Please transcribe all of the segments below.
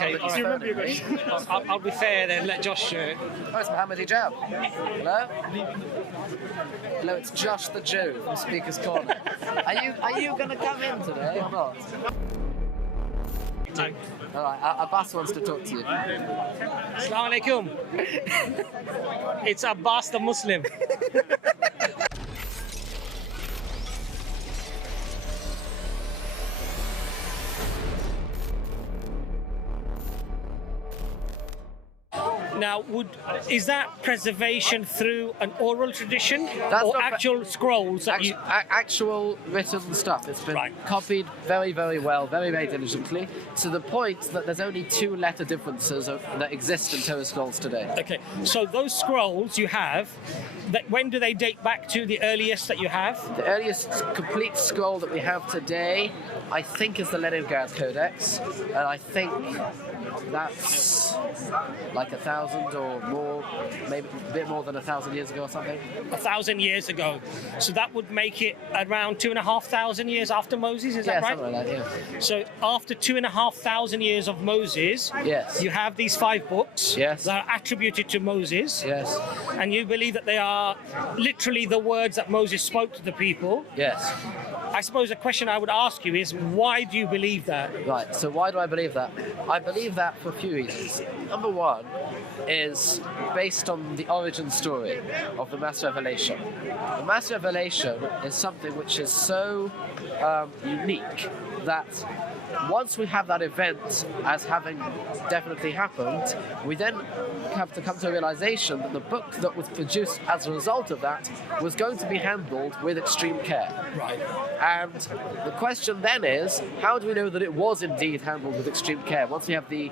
Okay, I'll be fair then, let Josh... Oh, it's Mohammed Hijab. Hello? Hello, it's Josh the Jew from Speaker's Corner. Are you going to come in today or not? No. Alright, Abbas wants to talk to you. Assalamu alaikum. It's Abbas the Muslim. Now, is that preservation through an oral tradition or actual scrolls? Actual written stuff. It's been copied very, very well, very, very diligently, to the point that there's only 2 letter differences that exist in Torah scrolls today. Okay, so those scrolls you have, when do they date back to the earliest that you have? The earliest complete scroll that we have today, I think, is the Leningrad Codex, and I think that's like 1,000 or more, maybe a bit more than 1,000 years ago or something. 1,000 years ago. So that would make it around 2,500 years after Moses, is that right? Yeah, something like that, yeah. So after 2,500 years of Moses, yes, you have these 5 books yes, that are attributed to Moses. Yes. And you believe that they are literally the words that Moses spoke to the people. Yes. I suppose the question I would ask you is, why do you believe that? Right, so why do I believe that? I believe that for a few reasons. Number one is based on the origin story of the mass revelation. The mass revelation is something which is so unique that once we have that event as having definitely happened, we then have to come to a realization that the book that was produced as a result of that was going to be handled with extreme care. Right. And the question then is, how do we know that it was indeed handled with extreme care? Once we have the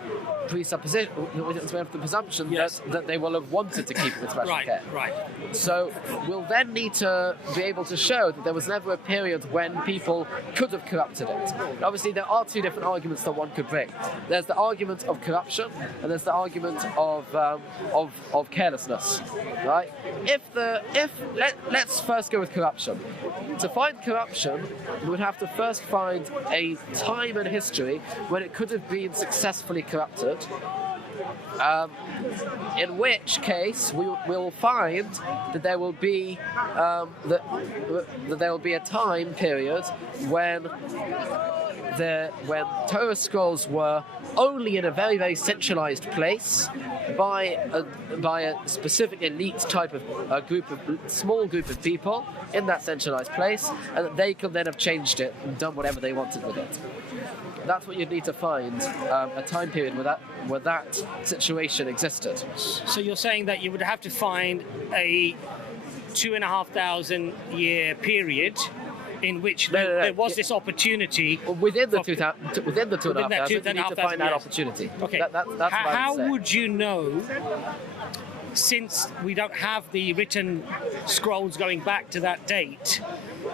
presupposition, we have the presumption yes, that they will have wanted to keep it with special care. Right. So we'll then need to be able to show that there was never a period when people could have corrupted it. And obviously, there are 2 different arguments that one could bring. There's the argument of corruption, and there's the argument of carelessness. Right? Let's first go with corruption. To find corruption, we would have to first find a time in history when it could have been successfully corrupted. In which case we will find that there will be that there will be a time period when Torah scrolls were only in a very, very centralized place by a specific elite type of small group of people in that centralized place, and that they could then have changed it and done whatever they wanted with it. That's what you'd need to find, a time period where that situation existed. So you're saying that you would have to find a 2,500 year period in which there was this opportunity. Within the 2,500, you need to find that opportunity. Okay. That's how would you know, since we don't have the written scrolls going back to that date,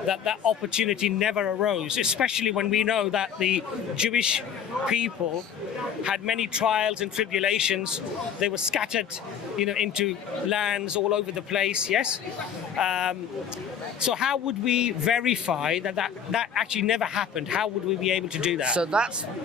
that opportunity never arose, especially when we know that the Jewish people had many trials and tribulations. They were scattered, into lands all over the place, yes? So how would we verify that actually never happened? How would we be able to do that?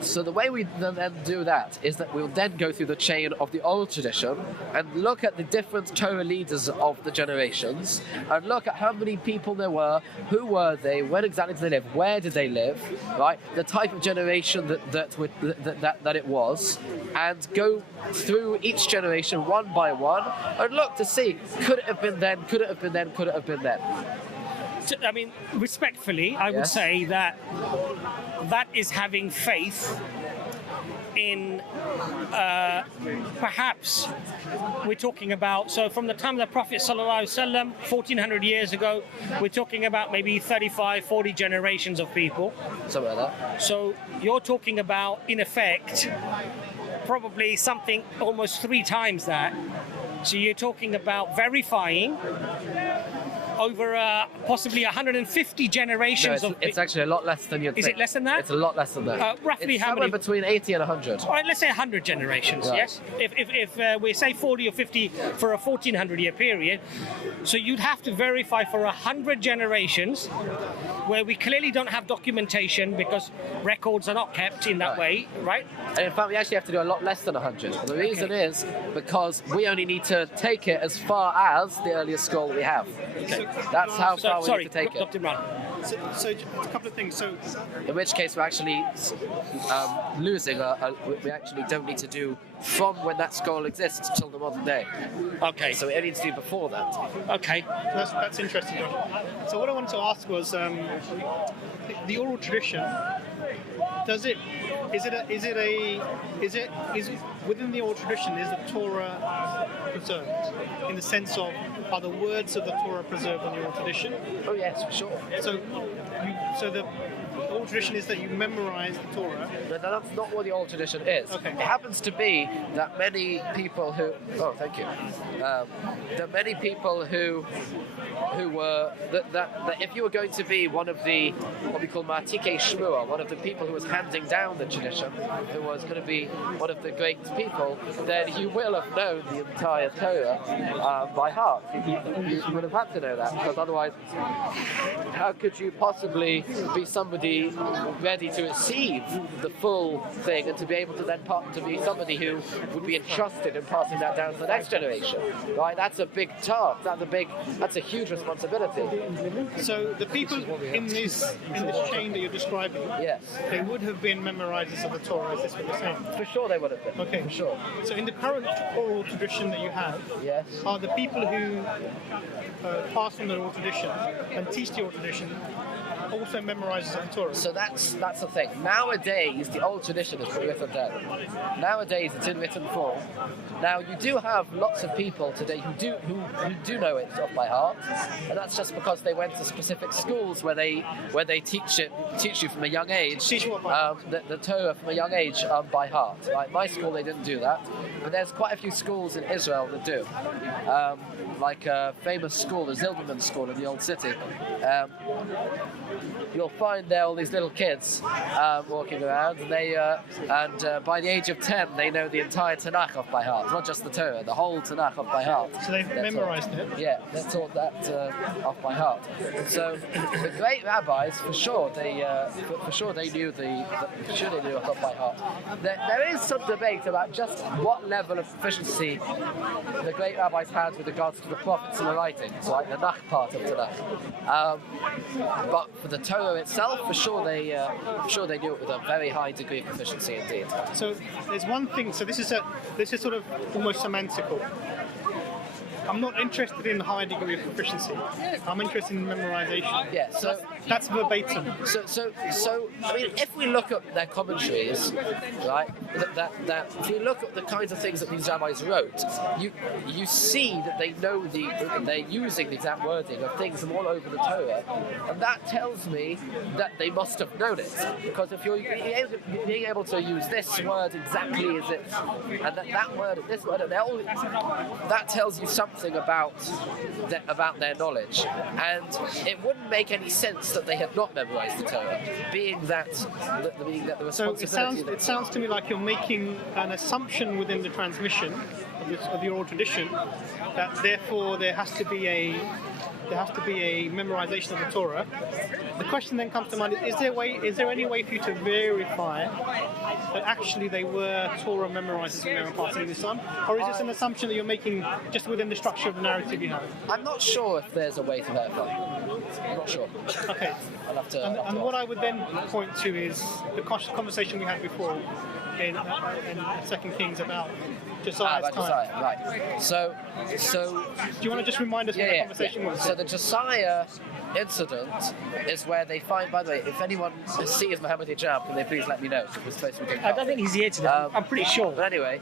So the way we then do that is that we'll then go through the chain of the oral tradition and look at the different Torah leaders of the generations and look at how many people there were, who were they, when exactly did they live, where did they live, right? The type of generation that it was, and go through each generation one by one and look to see, could it have been then, could it have been then, could it have been then? I mean, respectfully, I would say that is having faith in perhaps we're talking about, so from the time of the Prophet ﷺ, 1,400 years ago, we're talking about maybe 35, 40 generations of people. Something like that. So you're talking about, in effect, probably something almost 3 times that. So you're talking about verifying over possibly 150 generations No, it's actually a lot less than you'd think. Is it less than that? It's a lot less than that. Roughly it's how somewhere many? between 80 and 100. All right, let's say 100 generations, Right. yes? If we say 40 or 50 for a 1400-year period, so you'd have to verify for 100 generations where we clearly don't have documentation because records are not kept in that way, right? And in fact, we actually have to do a lot less than 100. The reason is because we only need to take it as far as the earliest scroll we have. So, That's how far we Sorry, need to take it. Dr. Imran. so a couple of things. So In which case, we're actually losing. We actually don't need to do from when that scroll exists till the modern day. Okay, So we only need to do before that. okay. that's interesting. So what I wanted to ask was the oral tradition. Is within the oral tradition, is the Torah preserved in the sense of, are the words of the Torah preserved in the oral tradition? Oh yes, for sure. So the oral tradition is that you memorize the Torah. But that's not what the old tradition is. Okay. It happens to be that many people who that many people who were that if you were going to be one of the what we call Ma'atikei Shmua, one of the people who was handing down the tradition, who was going to be one of the great people, then you will have known the entire Torah by heart. You would have had to know that, because otherwise, how could you possibly be somebody ready to receive the full thing and to be able to then to be somebody who would be entrusted in passing that down to the next generation? Right? That's a big task. That's a huge responsibility. So the people in this chain that you're describing, Yes. they would have been memorizers of the Torah. Is this what you're saying? For sure they would have been. Okay. For sure. So in the current oral tradition that you have, Yes. are the people who pass on the oral tradition and teach the oral tradition also memorizers of the Torah? So that's the thing. Nowadays, the old tradition is written down. Nowadays, it's in written form. Now, you do have lots of people today who do know it off by heart, and that's just because they went to specific schools where they teach you from a young age. Teach what by heart? The Torah from a young age by heart. Right? My school, they didn't do that, but there's quite a few schools in Israel that do. Like a famous school, the Zilberman School in the Old City. You'll find there all these little kids walking around, and by the age of 10, they know the entire Tanakh off by heart, not just the Torah, the whole Tanakh off by heart. So they've memorized it? Yeah, they're taught that off by heart. So the great rabbis, for sure, they knew it off by heart. There is some debate about just what level of proficiency the great rabbis had with regards to the prophets and the writings, like the Nach part of Tanakh. But for the Torah itself, for sure they knew it with a very high degree of proficiency indeed. So there's one thing. So this is sort of almost semantical. I'm not interested in high degree of proficiency. I'm interested in memorization. Yeah, so That's verbatim. So I mean, if we look at their commentaries, right, that if you look at the kinds of things that these rabbis wrote, you see that they know they're using the exact wording of things from all over the Torah, and that tells me that they must have known it, because if you're being able to use this word exactly as it, and that word, this word, that tells you something about their knowledge, and it wouldn't make any sense that they had not memorized the Torah, being that the responsibility. So it sounds to me like you're making an assumption within the transmission of the oral tradition that therefore there has to be a memorization of the Torah. The question then comes to mind: is there any way for you to verify that actually they were Torah memorizers when they were passing this on, or is this an assumption that you're making just within the structure of the narrative you have? I'm not sure if there's a way to verify. I'm not sure. Okay. I'll have to. And what I would then point to is the conversation we had before in 2 Kings about Josiah's time. Josiah, right. So. Do you want to just remind us what the conversation was? So the Josiah incident is where they find. By the way, if anyone sees Mohammed Hijab, can they please let me know? We're supposed to be doing I don't think he's here today. I'm pretty sure. But anyway,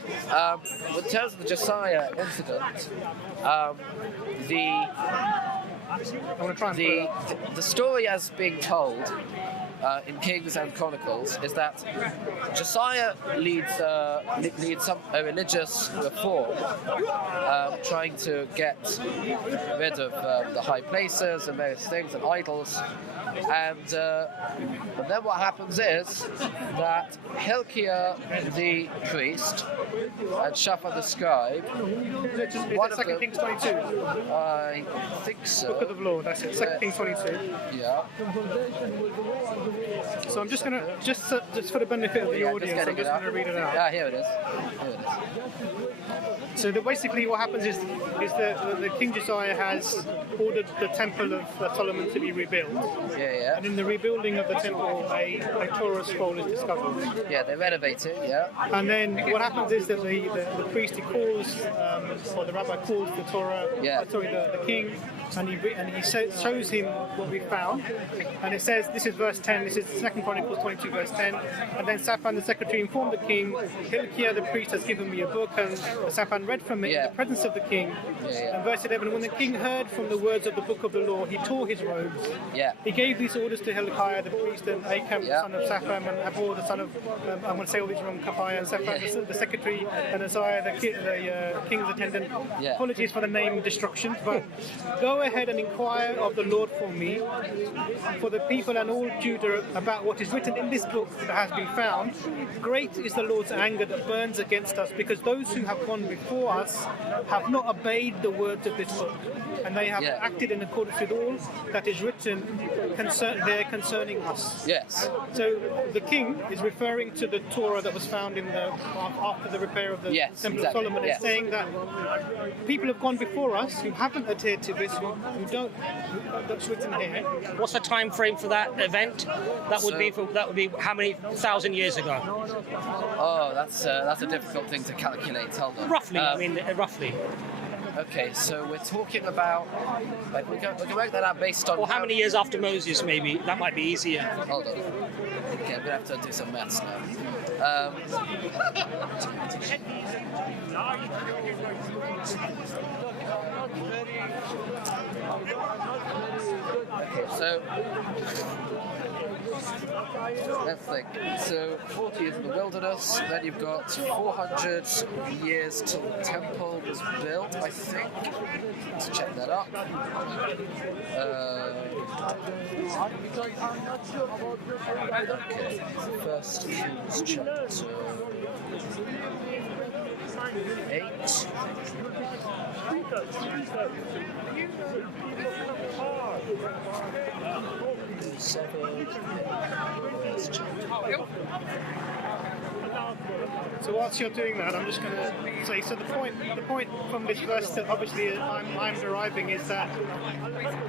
in terms of the Josiah incident, I'm going to try and the story as being told in Kings and Chronicles is that Josiah leads a religious reform, trying to get rid of the high places and various things and idols. And then what happens is that Hilkiah the priest and Shaphan the scribe, Is it 2 Kings 22? I think so. Book of the Law, that's it. 2 Kings 22. Yeah. So I'm just going to, just for the benefit of the audience, I'm just going to read it out. Yeah, here it is. So basically what happens is the King Josiah has ordered the Temple of Solomon to be rebuilt. Yeah. And in the rebuilding of the temple, a Torah scroll is discovered. Yeah, they renovate it, yeah. And then what happens is that the priest, he calls, or the rabbi calls the Torah, the king, and he shows him what we found. And it says, this is verse 10, this is 2 Chronicles 22 verse 10. And then Shaphan the secretary informed the king, Hilkiah the priest has given me a book, and Shaphan read from it in the presence of the king. And verse 11, when the king heard from the words of the book of the law, he tore his robes. He gave these orders to Hilkiah the priest, and Acham the son of Shaphan, and Abor the son of, I'm going to say all these wrong, Kapiah, and Shaphan the secretary, and Isaiah the king's attendant. Apologies for the name destruction, but go ahead and inquire of the Lord for me, for the people and all Judah, about what is written in this book that has been found. Great is the Lord's anger that burns against us, because those who have gone before us have not obeyed the words of this book, and they have acted in accordance with all that is written concerning us. Yes. So the king is referring to the Torah that was found in after the repair of the Temple of Solomon. It's saying that people have gone before us who haven't adhered to this, who don't. That's written here. What's the time frame for that event? That would be how many thousand years ago? Oh, that's a difficult thing to calculate. Hold on. Roughly, roughly. Okay, so we're talking about, we can work that out based on... Or how many years after Moses, maybe? That might be easier. Hold on. Okay, I'm going to have to do some maths now. Okay, so... let's think. So 40 years in the wilderness, then you've got 400 years till the temple was built, I think. Let's check that up. Okay, First Kings chapter 8. 7. So whilst you're doing that, I'm just going to say, so the point from this verse that obviously I'm deriving is that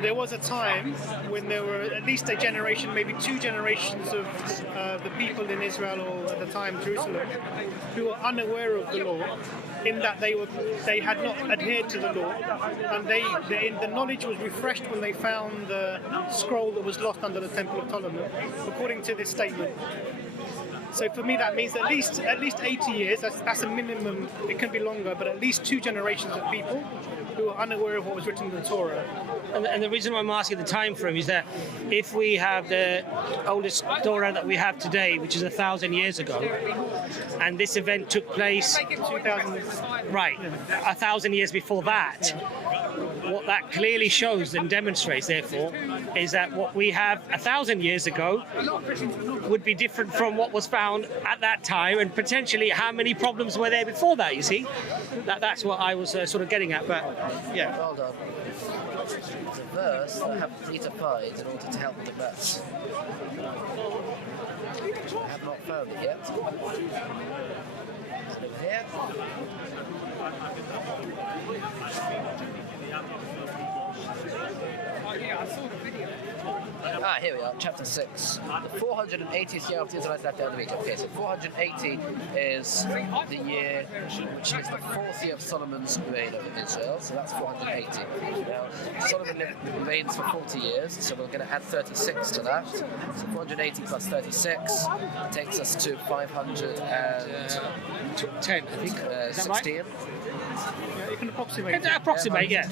there was a time when there were at least a generation, maybe 2 generations of the people in Israel, or at the time Jerusalem, who were unaware of the law, in that they had not adhered to the law, and the knowledge was refreshed when they found the scroll that was lost under the Temple of Solomon, according to this statement. So for me, that means at least 80 years. That's a minimum. It can be longer, but at least 2 generations of people who are unaware of what was written in the Torah. And the reason why I'm asking the time frame is that if we have the oldest Torah that we have today, which is 1,000 years ago, and this event took place 2000, right, 1,000 years before that, what that clearly shows and demonstrates, therefore, is that what we have 1,000 years ago would be different from what was found at that time, and potentially how many problems were there before that, you see? That's what I was sort of getting at, but yeah. Hold on. It's a verse that I need to find in order to help with the maths. I have not found it yet. Over here. Here we are, chapter 6. The 480th year of the Israelites left out of Egypt. Okay, so 480 is the year which is the 4th year of Solomon's reign over Israel, so that's 480. Now, Solomon reigns for 40 years, so we're going to add 36 to that. So 480 plus 36 takes us to 510, I think. 16. Yeah, you can approximate. Approximate, yeah.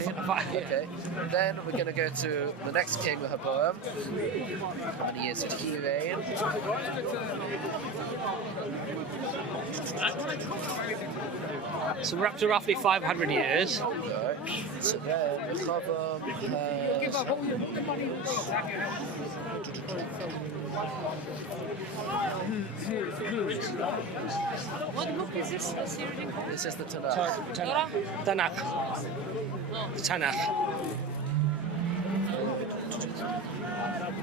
Okay. Then we're going to go to the next king, Rehoboam. How many years did he reign? So we're up to roughly 500 years. Right. So then Rehoboam has... What book is this? This is the Tanakh. Tanakh. Tanakh.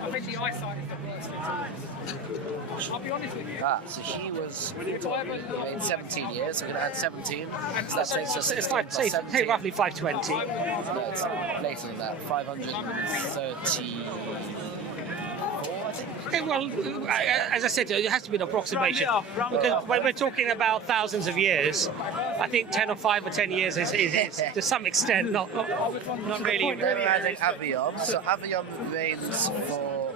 I think the eyesight is the worst. I'll be honest with you. So he was in 17 years, so we're going to add 17. So that takes us It's 16 plus 17. roughly 520. No, it's later than that. 530. Okay, well, as I said, it has to be an approximation because when we're talking about thousands of years, I think 10 or 5 or 10 years is to some extent not really. Then we're adding Aviom. So Aviom reigns for...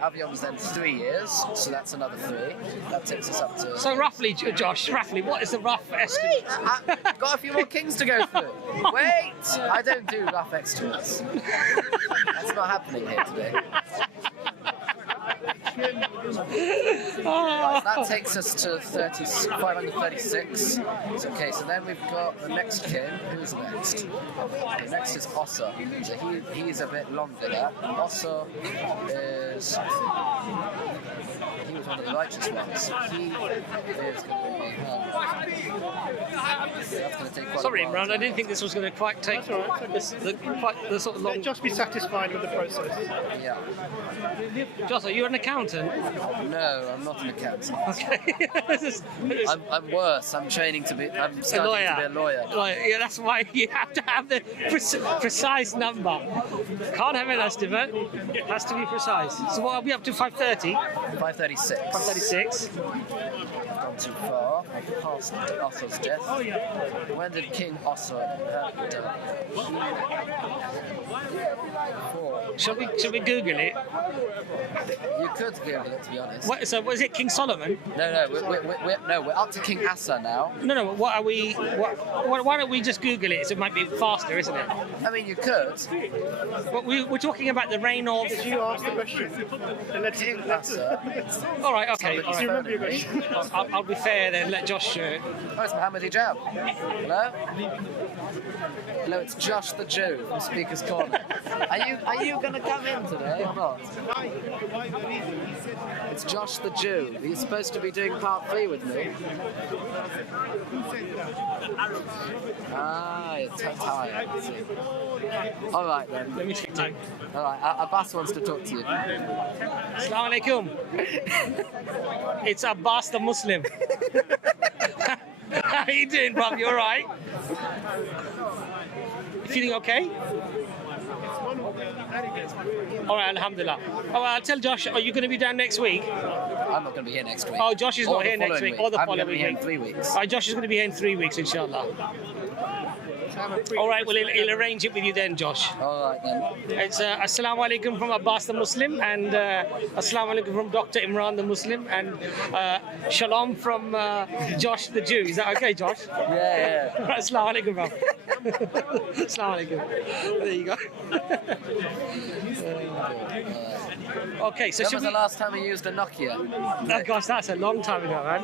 Aviom's then 3 years, so that's another 3. That takes us up to... So roughly, Josh, what is the rough estimate? I've got a few more kings to go through. Wait! I don't do rough estimates. That's not happening here today. That takes us to 536. Okay, so then we've got the next king. Who's next? The next is Ossa. So he's a bit longer there. Ossa is... He was one of the righteous ones. He is going to be... That's going to take quite Sorry, a while. Imran, I didn't think this was going to quite take the sort of long... Just be satisfied with the process. Yeah. Josh, are you an accountant? No, I'm not an accountant. Okay. I'm worse. I'm studying to be a lawyer. Yeah, that's why you have to have the precise number. Can't have an estimate. Has to be precise. So what are we up to? 530? 536. 536. Gone too far. I've passed Osso's death. When did King Osso die? Shall we Google it? You could Google it, to be honest. So was it King Solomon? No, we're up to King Asa now. No. What are we? Why don't we just Google it? So it might be faster, isn't it? I mean, you could. But we're talking about the reign of. Did you ask the question? King Asa. All right. Okay. Do you remember your question? I'll be fair then. Let Josh. Oh, it's Mohammed Hijab. Hello. Hello, it's Josh the Jew from Speaker's Corner. Are you going to come in today or not? It's Josh the Jew. He's supposed to be doing part 3 with me. You're tired. All right then. Let me check time. All right, Abbas wants to talk to you. Assalamu alaikum. It's Abbas the Muslim. How are you doing, bro? You all right? You feeling okay? All right, alhamdulillah. Oh, I'll tell Josh, are you going to be down next week? I'm not going to be here next week. Oh, Josh is not here next week, or the following I'm going to be here in week. 3 weeks. All right, Josh is going to be here in 3 weeks, inshallah. All right, well, he'll arrange it with you then, Josh. All right then. It's Assalamu alaikum from Abbas the Muslim, and Assalamu alaikum from Dr. Imran the Muslim, and Shalom from Josh the Jew. Is that okay, Josh? Yeah. Assalamu alaikum, bro. Assalamu alaikum. There you go. Okay, so When should was we... the last time you used a Nokia? Oh gosh, that's a long time ago, man.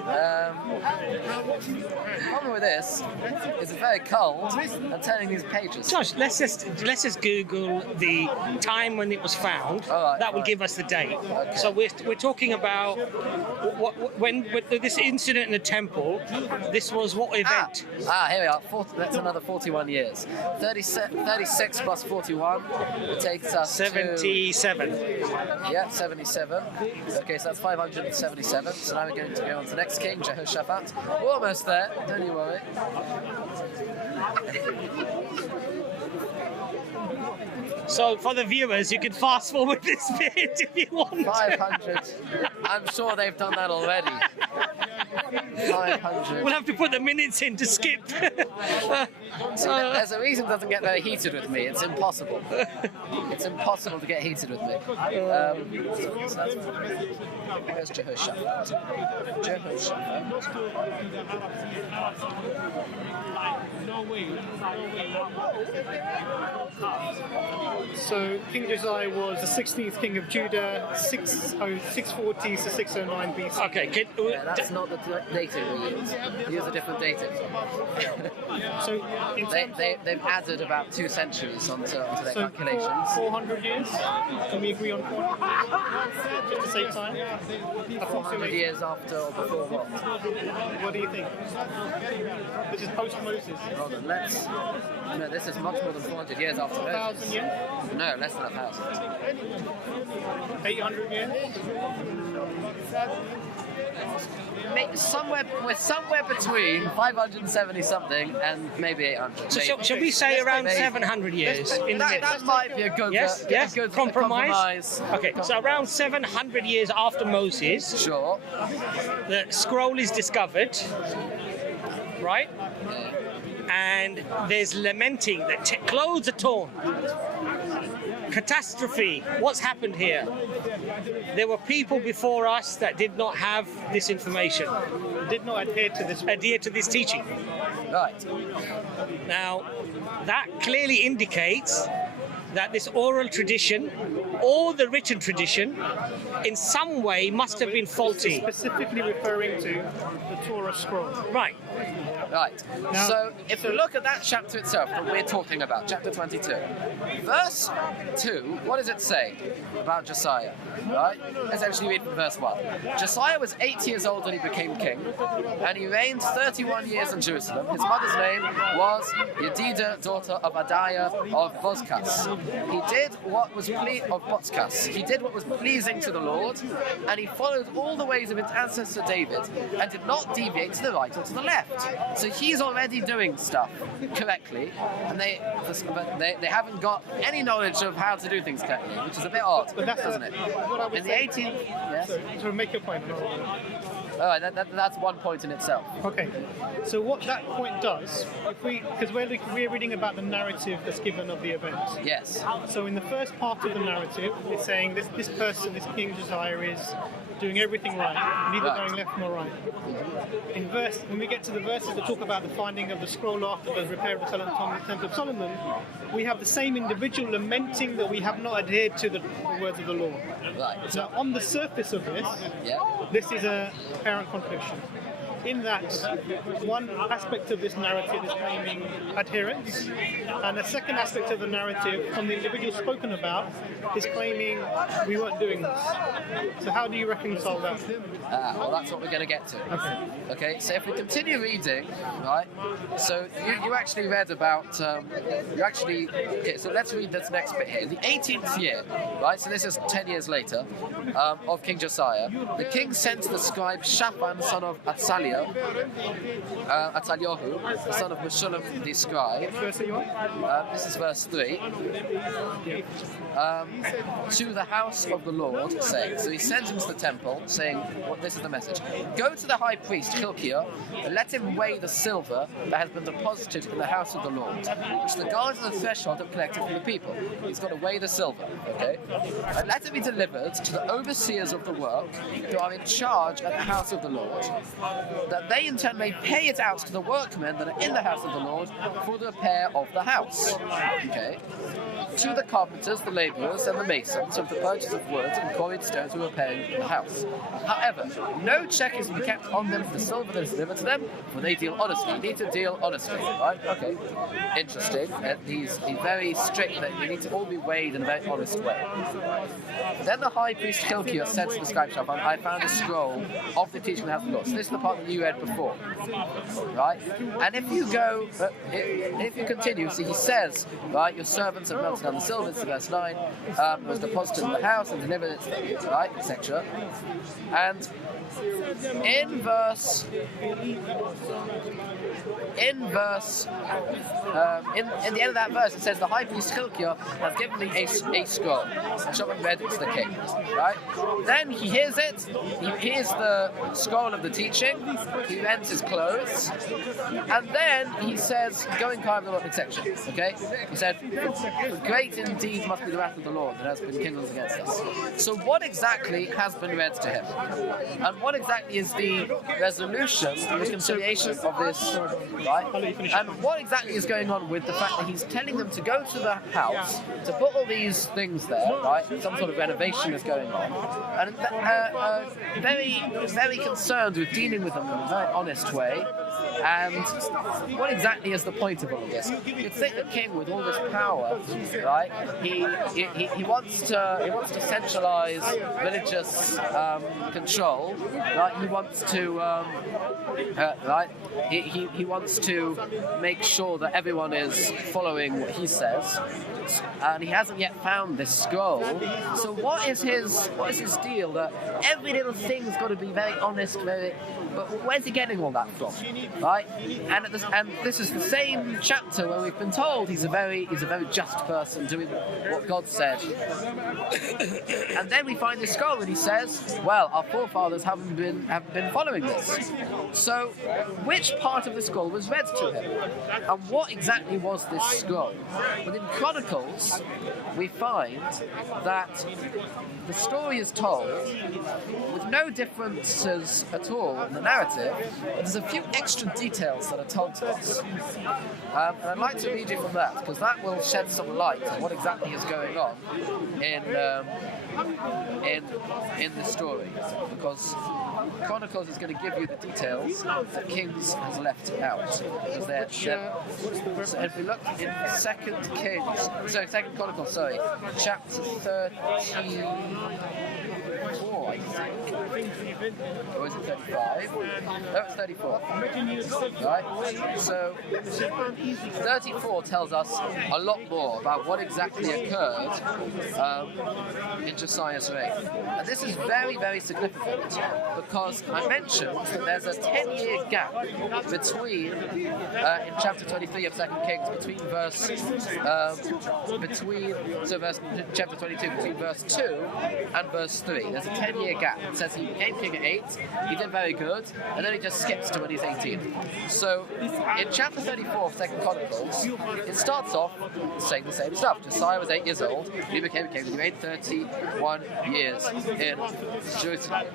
The problem with this is it's very cold and turning these pages. Josh, let's just Google the time when it was found. All right, that will fine. give us the date. Okay. So we're talking about when this incident in the temple. This was what event? Here we are. That's another 41 years. 36 plus 41 it takes us 77. Yeah, 77. Okay, so that's 577. So now we're going to go on to the next king, Jehoshaphat. We're almost there. Don't you worry. So for the viewers, you can fast forward this bit if you want. 500. I'm sure they've done that already. 500. We'll have to put the minutes in to skip. See, there's a reason it doesn't get very heated with me. It's impossible. It's impossible to get heated with me. Where's Jehoshaphat? So King Josiah was the 16th king of Judah, 640 to 609 BC. Okay, Yeah, that's not the dating we use. We use a different dating. So in terms They've added about 2 centuries onto their calculations. 400 years? Can we agree on 400? Just to save time? 400 years after or before what? What do you think? This is post-Moses. Hold on, no, this is much more than 400 years after Moses. 1,000 years? No, less than 1,000. 800 years? We're somewhere between 570 something and maybe 800. So shall we say around Maybe. 700 years? In the That might be a good Yes, yes, good compromise. Okay, so around 700 years after Moses, Sure. the scroll is discovered, right? Yeah. And there's lamenting that clothes are torn. Catastrophe. What's happened here? There were people before us that did not have this information, Did not adhere to this teaching. Right. Now, that clearly indicates that this oral tradition or the written tradition in some way must have been faulty. Specifically referring to the Torah scroll. Right. Right. Now- So if you look at that chapter itself that we're talking about, chapter 22, verse 2, what does it say about Josiah? Right? Let's actually read from verse 1. Josiah was 8 years old when he became king, and he reigned 31 years in Jerusalem. His mother's name was Yedida, daughter of Adiah of Bozkas. He did what was He did what was pleasing to the Lord, and he followed all the ways of his ancestor David, and did not deviate to the right or to the left. So he's already doing stuff correctly, and they haven't got any knowledge of how to do things correctly, which is a bit odd, But that's doesn't it? what I would In the say. 18th, yes. So make your point. All right, that's one point in itself. Okay, so what that point does, because we're reading about the narrative that's given of the event. Yes. So in the first part of the narrative, it's saying this person, this King Josiah, is doing everything right, neither Right. going left nor right. When we get to the verses that talk about the finding of the scroll after the repair of the Temple of Solomon, we have the same individual lamenting that we have not adhered to the words of the law. Right. Now, on the surface of this, Yeah. this is a apparent contradiction. In that, one aspect of this narrative is claiming adherence, and the second aspect of the narrative, from the individual spoken about, is claiming we weren't doing this. So how do you reconcile that? Well, that's what we're going to get to. Okay, so if we continue reading, right, so you actually read about, okay, so let's read this next bit here. In the 18th year, right, so this is 10 years later, of King Josiah, the king sent the scribe Shaphan, son of Atzaliah, Atzaliohu, the son of Meshullam the scribe. Verse are you on? This is verse 3. To the house of the Lord, saying, so he sends him to the temple, saying, well, this is the message. Go to the high priest Hilkiah, and let him weigh the silver that has been deposited in the house of the Lord, which the guards of the threshold have collected from the people. He's got to weigh the silver, okay? And let it be delivered to the overseers of the work, who are in charge at the house of the Lord, that they in turn may pay it out to the workmen that are in the house of the Lord for the repair of the house. Okay? To the carpenters, the labourers, and the masons of the purchase of wood and quarried stones who are repairing the house. However, no check is to be kept on them for the silver that is delivered to them, for they deal honestly. You need to deal honestly, right? Okay. Interesting. He's very strict that you need to all be weighed in a very honest way. Then the high priest Hilkiah said to the scribe Shaphan, I found a scroll of the teaching of the law. So this is the part that you read before, right? And if you go, if you continue, see, he says, right, your servants have melted down the silver, verse 9, was deposited in the house and delivered it, right, etc. And in the end of that verse, it says, the high priest Hilkiah has given me a scroll, and someone read it to the king, right? Then he hears it, he hears the scroll of the teaching, he rends his clothes, and then he says, go inquire of the Lord, etc. Okay? He said, great indeed must be the wrath of the Lord that has been kindled against us. So what exactly has been read to him? And what exactly is the resolution, the reconciliation of this, right? And what exactly is going on with the fact that he's telling them to go to the house, to put all these things there, right? Some sort of renovation is going on. And very, very concerned with dealing with them in a very honest way. And what exactly is the point of all of this? You'd think the king, with all this power, right? He wants to centralize religious control, right? He wants to right? He wants to make sure that everyone is following what he says, and he hasn't yet found this scroll. So what is his deal? That every little thing's got to be very honest, but where's he getting all that from, right? And this is the same chapter where we've been told he's a very just person doing what God said. And then we find this scroll and he says, well, our forefathers haven't been following this. So which part of the scroll was read to him? And what exactly was this scroll? Within Chronicles, we find that the story is told with no differences at all in the narrative, but there's a few extra details that are told to us. And I'd like to read you from that, because that will shed some light on what exactly is going on in the story. Because Chronicles is going to give you the details that Kings has left out. So if we look in Second Chronicles, chapter 34, I think. Or is it 35? No, it's 34. Right? So 34 tells us a lot more about what exactly occurred in Josiah's reign. And this is very, very significant because I mentioned that there's a 10-year gap between, in chapter 23 of 2 Kings, chapter 22, between verse 2 and verse 3. There's a 10-year gap. It says he became king at 8, he did very good, and then he just skips to when he's 18. So in chapter 34 of 2 Chronicles, it starts off saying the same stuff. Josiah was 8 years old, he became king, he reigned 31 years in Jerusalem.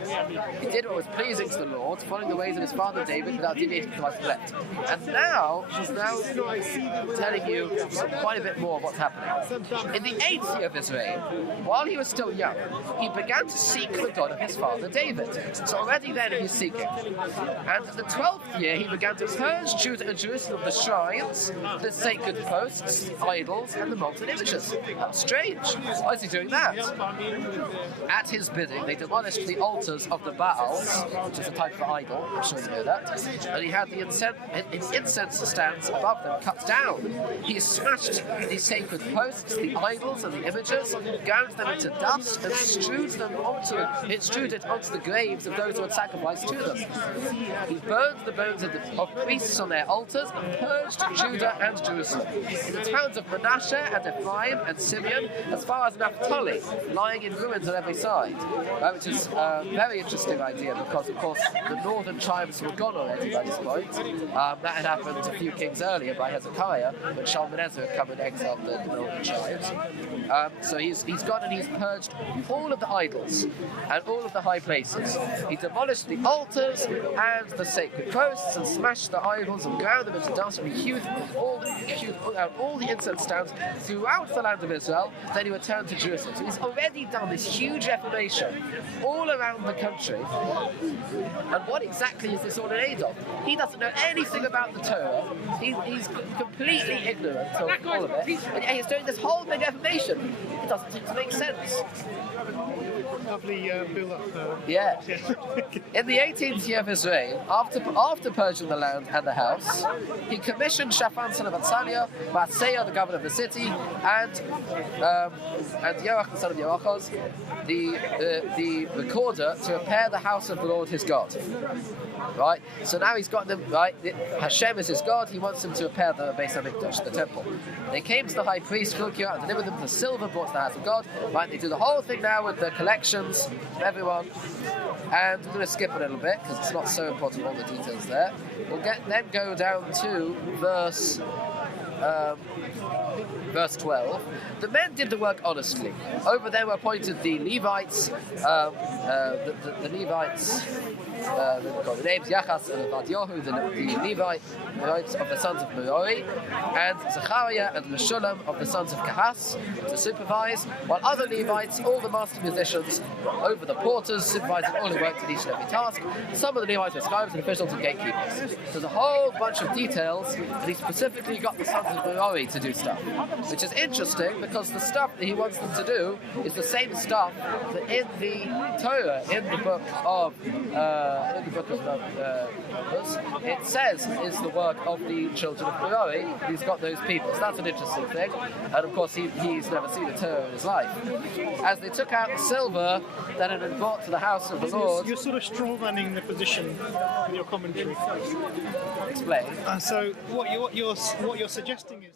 He did what was pleasing to the Lord, following the ways of his father David without deviating from his left. And now, she's now telling you quite a bit more of what's happening. In the 8th year of his reign, while he was still young, he began to seek the God of his father David. So already then he's seeking. And in the 12th year, he began to purge Judah and Jerusalem of the shrines, the sacred posts, idols, and the molten images. How strange. Why is he doing that? At his bidding, they demolished the altars of the Baals, which is a type of idol, I'm sure you know that, and he had the incense stands above them cut down. He smashed the sacred posts, the idols, and the images, ground them into dust, and strewed it onto the graves of those who had sacrificed to them. He burned the bones of priests on their altars and purged Judah and Jerusalem. In the towns of Manasseh and Ephraim and Simeon, as far as Naphtali, lying in ruins on every side, which is a very interesting idea because, of course, the northern tribes were gone already by this point. That had happened a few kings earlier by Hezekiah, when Shalmaneser had come and exiled the northern tribes. So he's gone and he's purged all of the idols and all of the high places. He demolished the altars and the sacred posts and smashed the idols and ground them into dust, and he hewed out all the incense stands throughout the land of Israel. Then he returned to Jerusalem. So he's already done this huge reformation all around the country. And what exactly is this all in aid of? He doesn't know anything about the Torah. He's completely ignorant of all of it. And yet he's doing this whole big reformation. It doesn't seem to make sense. the build-up. Yeah. In the 18th year of his reign, after purging the land and the house, he commissioned Shaphan son of Atzaliah, Maaseiah, the governor of the city, and Yoach son of Yoachos, the recorder, to repair the house of the Lord his God. Right? So now he's got them, right? Hashem is his God, he wants them to repair the Beis HaMikdash, the temple. They came to the high priest, Hilkiah, and delivered them the silver brought to the house of God. Right? They do the whole thing now with the collections from everyone. And we're going to skip a little bit because it's not so important, all the details there. We'll then go down to verse 12. The men did the work honestly. Over them were appointed the Levites, the Levites, the names Yachas and Vadiohu, the Levites of the sons of Merari, and Zechariah and Meshulam of the sons of Kahas to supervise, while other Levites, all the master musicians, were over the porters, supervising all who worked at each and every task. Some of the Levites were scribes and officials and gatekeepers. There's a whole bunch of details, and he specifically got the sons of Merari to do stuff, which is interesting because the stuff that he wants them to do is the same stuff that in the Torah, in the book of Numbers, it says is the work of the children of Merari. He's got those people, so that's an interesting thing. And of course, he's never seen a Torah in his life. As they took out the silver that had been brought to the house of the Lord, you're sort of straw-manning the position in your commentary. Explain. So what you're suggesting is